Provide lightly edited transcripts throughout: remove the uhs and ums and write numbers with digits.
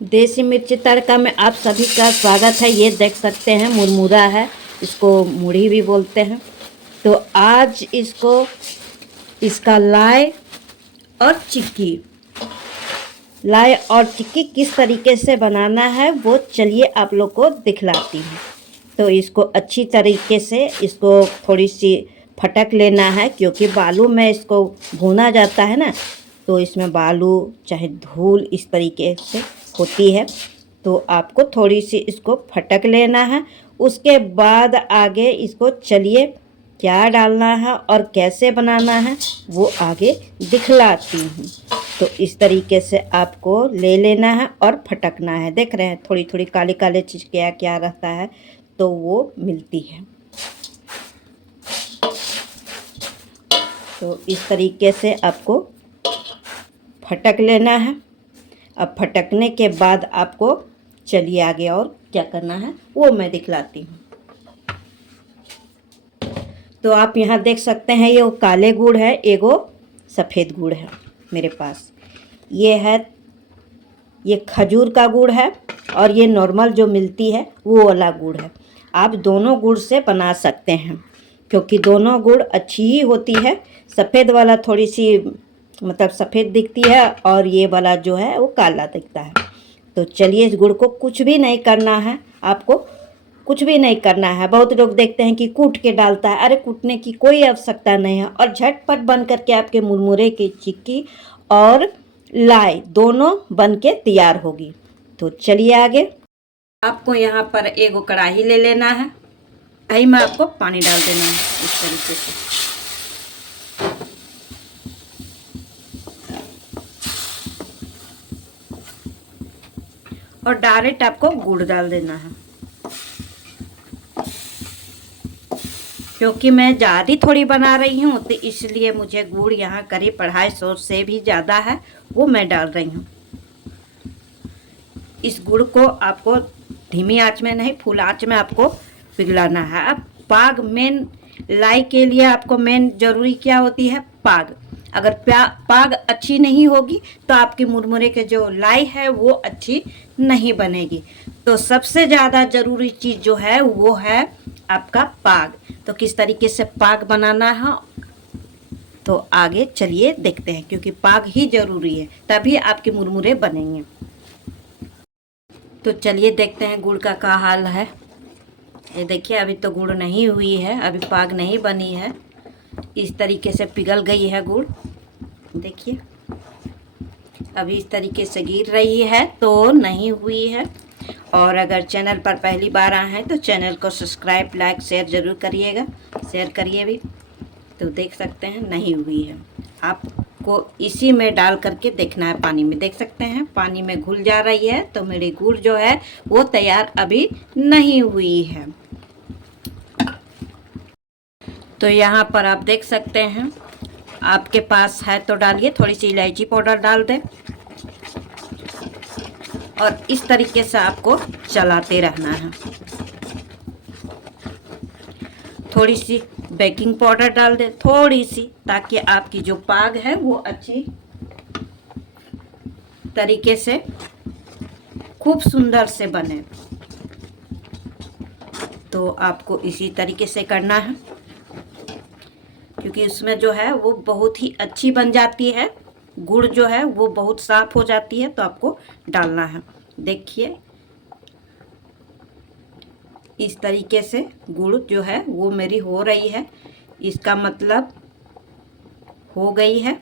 देसी मिर्ची तड़का में आप सभी का स्वागत है। ये देख सकते हैं मुरमुरा है, इसको मुढ़ी भी बोलते हैं। तो आज इसका लाए और चिक्की किस तरीके से बनाना है वो चलिए आप लोग को दिखलाती हूँ। तो इसको अच्छी तरीके से इसको थोड़ी सी फटक लेना है, क्योंकि बालू में इसको भुना जाता है ना, तो इसमें बालू चाहे धूल इस तरीके से होती है। तो आपको थोड़ी सी इसको फटक लेना है। उसके बाद आगे इसको चलिए क्या डालना है और कैसे बनाना है वो आगे दिखलाती हूँ। तो इस तरीके से आपको ले लेना है और फटकना है। देख रहे हैं थोड़ी थोड़ी काली काली चीज़ क्या क्या रहता है, तो वो मिलती है। तो इस तरीके से आपको फटक लेना है। अब फटकने के बाद आपको चलिए आगे और क्या करना है वो मैं दिखलाती हूँ। तो आप यहाँ देख सकते हैं ये काले गुड़ है, एगो सफ़ेद गुड़ है मेरे पास। ये खजूर का गुड़ है और ये नॉर्मल जो मिलती है वो वाला गुड़ है। आप दोनों गुड़ से बना सकते हैं, क्योंकि दोनों गुड़ अच्छी ही होती है। सफ़ेद वाला थोड़ी सी मतलब सफ़ेद दिखती है और ये वाला जो है वो काला दिखता है। तो चलिए इस गुड़ को कुछ भी नहीं करना है, आपको कुछ भी नहीं करना है। बहुत लोग देखते हैं कि कूट के डालता है, अरे कूटने की कोई आवश्यकता नहीं है और झटपट बन करके आपके मुरमुरे की चिक्की और लाई दोनों बन के तैयार होगी। तो चलिए आगे। आपको यहाँ पर एक कढ़ाई ले लेना है, कढ़ाई में आपको पानी डाल देना है इस तरीके से। और डायरेक्ट आपको गुड़ डाल देना है, क्योंकि मैं ज़्यादा थोड़ी बना रही हूँ तो इसलिए मुझे गुड़ यहाँ करीब 250 से भी ज़्यादा है, वो मैं डाल रही हूँ। इस गुड़ को आपको धीमी आंच में नहीं, फुल आंच में आपको पिघलाना है। अब पाग मेन लाई के लिए आपको मेन ज़रूरी क्या होती है? पाग। अगर पाग अच्छी नहीं होगी तो आपके मुरमुरे के जो लाई है वो अच्छी नहीं बनेगी। तो सबसे ज़्यादा ज़रूरी चीज़ जो है वो है आपका पाग। तो किस तरीके से पाग बनाना है तो आगे चलिए देखते हैं, क्योंकि पाग ही ज़रूरी है, तभी आपके मुरमुरे बनेंगे। तो चलिए देखते हैं गुड़ का क्या हाल है। ये देखिए अभी तो गुड़ नहीं हुई है, अभी पाग नहीं बनी है। इस तरीके से पिघल गई है गुड़, देखिए अभी इस तरीके से गिर रही है तो नहीं हुई है। और अगर चैनल पर पहली बार आए हैं तो चैनल को सब्सक्राइब लाइक शेयर ज़रूर करिएगा, शेयर करिए भी। तो देख सकते हैं नहीं हुई है, आपको इसी में डाल करके देखना है। पानी में देख सकते हैं पानी में घुल जा रही है, तो मेरी गुड़ जो है वो तैयार अभी नहीं हुई है। तो यहाँ पर आप देख सकते हैं, आपके पास है तो डालिए, थोड़ी सी इलायची पाउडर डाल दें और इस तरीके से आपको चलाते रहना है। थोड़ी सी बेकिंग पाउडर डाल दें, थोड़ी सी, ताकि आपकी जो पाग है वो अच्छी तरीके से खूब सुंदर से बने। तो आपको इसी तरीके से करना है, क्योंकि उसमें जो है वो बहुत ही अच्छी बन जाती है। गुड़ जो है वो बहुत साफ हो जाती है, तो आपको डालना है। देखिए इस तरीके से गुड़ जो है वो मेरी हो रही है, इसका मतलब हो गई है।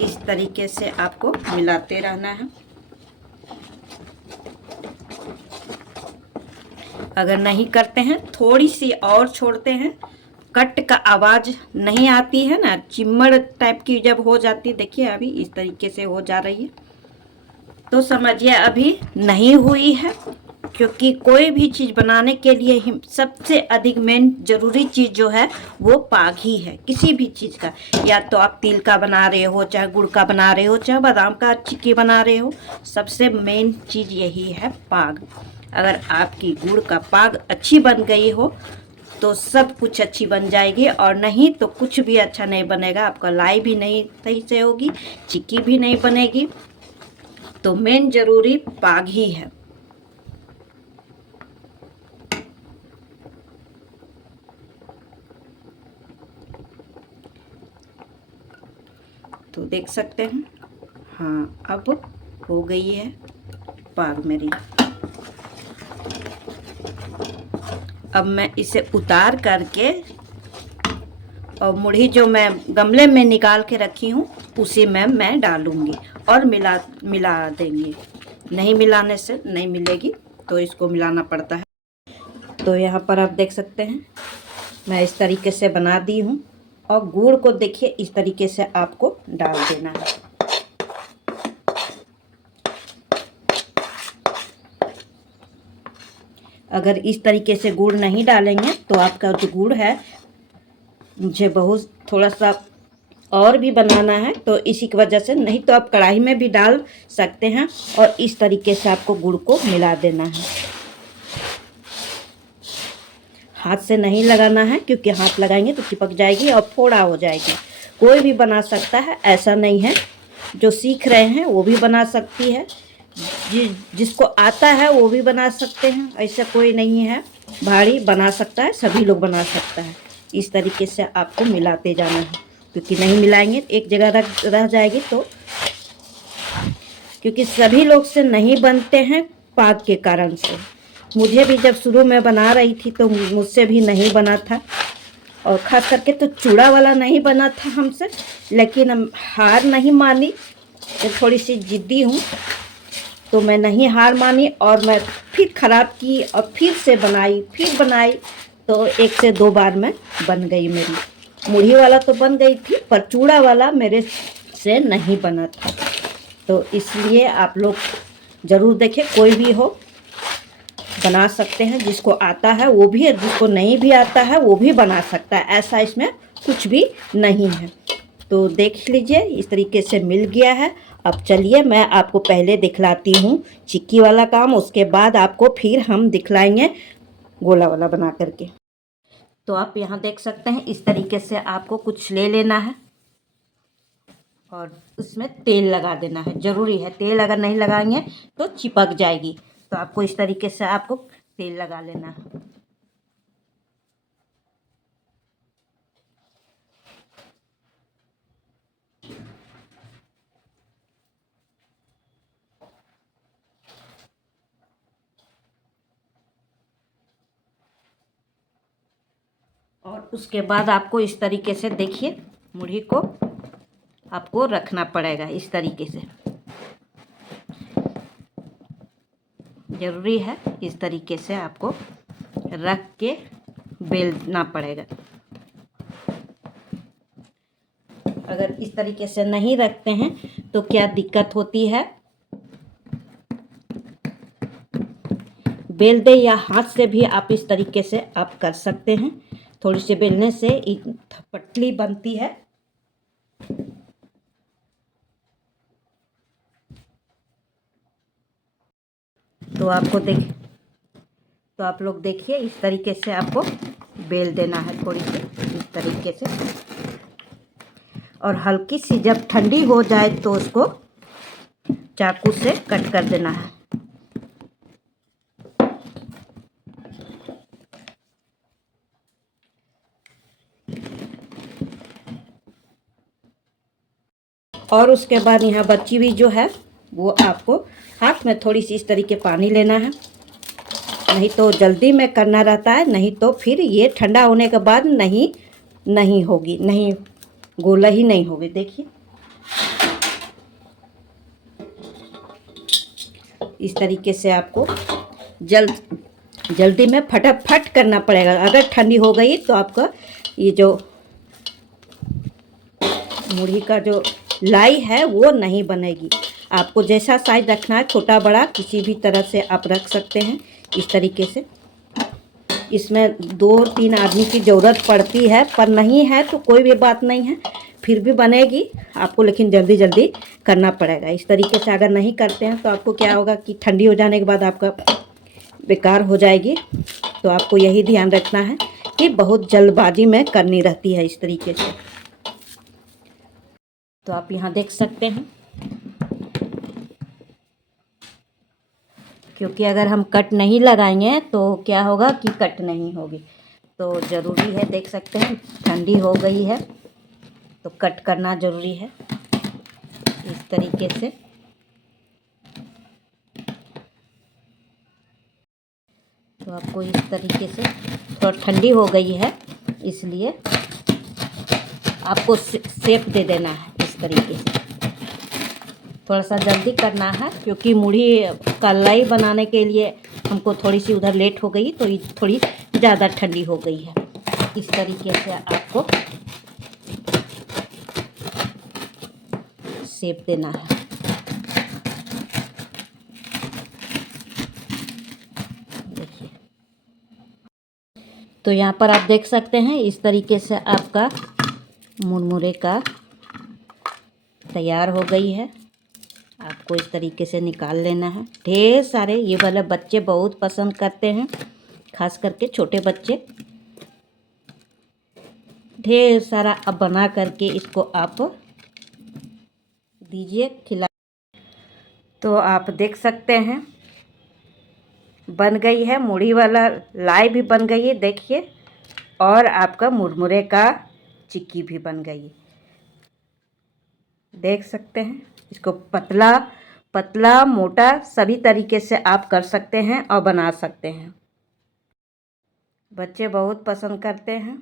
इस तरीके से आपको मिलाते रहना है। अगर नहीं करते हैं, थोड़ी सी और छोड़ते हैं, कट का आवाज़ नहीं आती है ना, चिम्मड़ टाइप की जब हो जाती, देखिए अभी इस तरीके से हो जा रही है, तो समझिए अभी नहीं हुई है। क्योंकि कोई भी चीज़ बनाने के लिए सबसे अधिक मेन ज़रूरी चीज़ जो है वो पाग ही है, किसी भी चीज़ का। या तो आप तिल का बना रहे हो, चाहे गुड़ का बना रहे हो, चाहे बादाम का चिक्की बना रहे हो, सबसे मेन चीज़ यही है पाग। अगर आपकी गुड़ का पाग अच्छी बन गई हो तो सब कुछ अच्छी बन जाएगी, और नहीं तो कुछ भी अच्छा नहीं बनेगा। आपका लाई भी नहीं सही से होगी, चिक्की भी नहीं बनेगी। तो मेन ज़रूरी पाग ही है। तो देख सकते हैं, हाँ अब हो गई है पाग मेरी। अब मैं इसे उतार करके, और मुढ़ी जो मैं गमले में निकाल के रखी हूँ उसी में मैं डालूँगी और मिला देंगे। नहीं मिलाने से नहीं मिलेगी, तो इसको मिलाना पड़ता है। तो यहाँ पर आप देख सकते हैं मैं इस तरीके से बना दी हूँ, और गुड़ को देखिए इस तरीके से आपको डाल देना है। अगर इस तरीके से गुड़ नहीं डालेंगे तो आपका जो गुड़ है, मुझे बहुत थोड़ा सा और भी बनाना है, तो इसी की वजह से, नहीं तो आप कढ़ाई में भी डाल सकते हैं। और इस तरीके से आपको गुड़ को मिला देना है। हाथ से नहीं लगाना है, क्योंकि हाथ लगाएंगे तो चिपक जाएगी और फोड़ा हो जाएगी। कोई भी बना सकता है, ऐसा नहीं है। जो सीख रहे हैं वो भी बना सकती है, जिसको आता है वो भी बना सकते हैं। ऐसा कोई नहीं है, भारी बना सकता है, सभी लोग बना सकता है। इस तरीके से आपको मिलाते जाना है, क्योंकि नहीं मिलाएंगे एक जगह रह जाएगी। तो क्योंकि सभी लोग से नहीं बनते हैं पाग के कारण से। मुझे भी जब शुरू में बना रही थी तो मुझसे भी नहीं बना था, और ख़ास करके तो चूड़ा वाला नहीं बना था हमसे। लेकिन हम हार नहीं मानी, मैं थोड़ी सी ज़िद्दी हूँ, तो मैं नहीं हार मानी, और मैं फिर ख़राब की और फिर से बनाई, फिर बनाई। तो 1 से 2 बार में बन गई मेरी। मुढ़ी वाला तो बन गई थी, पर चूड़ा वाला मेरे से नहीं बना था। तो इसलिए आप लोग ज़रूर देखें, कोई भी हो बना सकते हैं। जिसको आता है वो भी, जिसको नहीं भी आता है वो भी बना सकता है। ऐसा इसमें कुछ भी नहीं है। तो देख लीजिए इस तरीके से मिल गया है। अब चलिए मैं आपको पहले दिखलाती हूँ चिक्की वाला काम, उसके बाद आपको फिर हम दिखलाएंगे गोला वाला बना करके। तो आप यहाँ देख सकते हैं इस तरीके से आपको कुछ ले लेना है, और उसमें तेल लगा देना है। ज़रूरी है, तेल अगर नहीं लगाएंगे तो चिपक जाएगी। तो आपको इस तरीके से आपको तेल लगा लेना है। और उसके बाद आपको इस तरीके से देखिए मुढ़ी को आपको रखना पड़ेगा इस तरीके से। ज़रूरी है इस तरीके से आपको रख के बेलना पड़ेगा। अगर इस तरीके से नहीं रखते हैं तो क्या दिक्कत होती है, बेल दे या हाथ से भी आप इस तरीके से आप कर सकते हैं। थोड़ी सी बेलने से पतली बनती है। तो आप लोग देखिए इस तरीके से आपको बेल देना है, थोड़ी सी इस तरीके से। और हल्की सी जब ठंडी हो जाए तो उसको चाकू से कट कर देना है। और उसके बाद यहाँ बची हुई जो है वो आपको हाथ में थोड़ी सी इस तरीके पानी लेना है। नहीं तो जल्दी में करना रहता है, नहीं तो फिर ये ठंडा होने के बाद नहीं होगी, नहीं गोला ही नहीं होगी। देखिए इस तरीके से आपको जल्दी में फटाफट करना पड़ेगा। अगर ठंडी हो गई तो आपका ये जो मुढ़ी का जो लाई है वो नहीं बनेगी। आपको जैसा साइज रखना है, छोटा बड़ा किसी भी तरह से आप रख सकते हैं इस तरीके से। इसमें 2-3 आदमी की ज़रूरत पड़ती है, पर नहीं है तो कोई भी बात नहीं है, फिर भी बनेगी आपको, लेकिन जल्दी करना पड़ेगा। इस तरीके से अगर नहीं करते हैं तो आपको क्या होगा कि ठंडी हो जाने के बाद आपका बेकार हो जाएगी। तो आपको यही ध्यान रखना है कि बहुत जल्दबाजी में करनी रहती है इस तरीके से। तो आप यहाँ देख सकते हैं, क्योंकि अगर हम कट नहीं लगाएंगे तो क्या होगा कि कट नहीं होगी। तो ज़रूरी है, देख सकते हैं ठंडी हो गई है तो कट करना ज़रूरी है इस तरीके से। तो आपको इस तरीके से, थोड़ा ठंडी हो गई है इसलिए आपको शेप दे देना है इस तरीके से। थोड़ा सा जल्दी करना है क्योंकि मूढ़ी का लाई बनाने के लिए हमको थोड़ी सी उधर लेट हो गई, तो ये थोड़ी ज़्यादा ठंडी हो गई है। इस तरीके से आपको शेप देना है। देखिए, तो यहाँ पर आप देख सकते हैं इस तरीके से आपका मुरमुरे का तैयार हो गई है। आपको इस तरीके से निकाल लेना है। ढेर सारे ये वाले बच्चे बहुत पसंद करते हैं, खास करके छोटे बच्चे। ढेर सारा अब बना करके इसको आप दीजिए, खिला। तो आप देख सकते हैं बन गई है, मूढ़ी वाला लाई भी बन गई है देखिए, और आपका मुरमुरे का चिक्की भी बन गई। देख सकते हैं, इसको पतला पतला मोटा सभी तरीके से आप कर सकते हैं और बना सकते हैं। बच्चे बहुत पसंद करते हैं।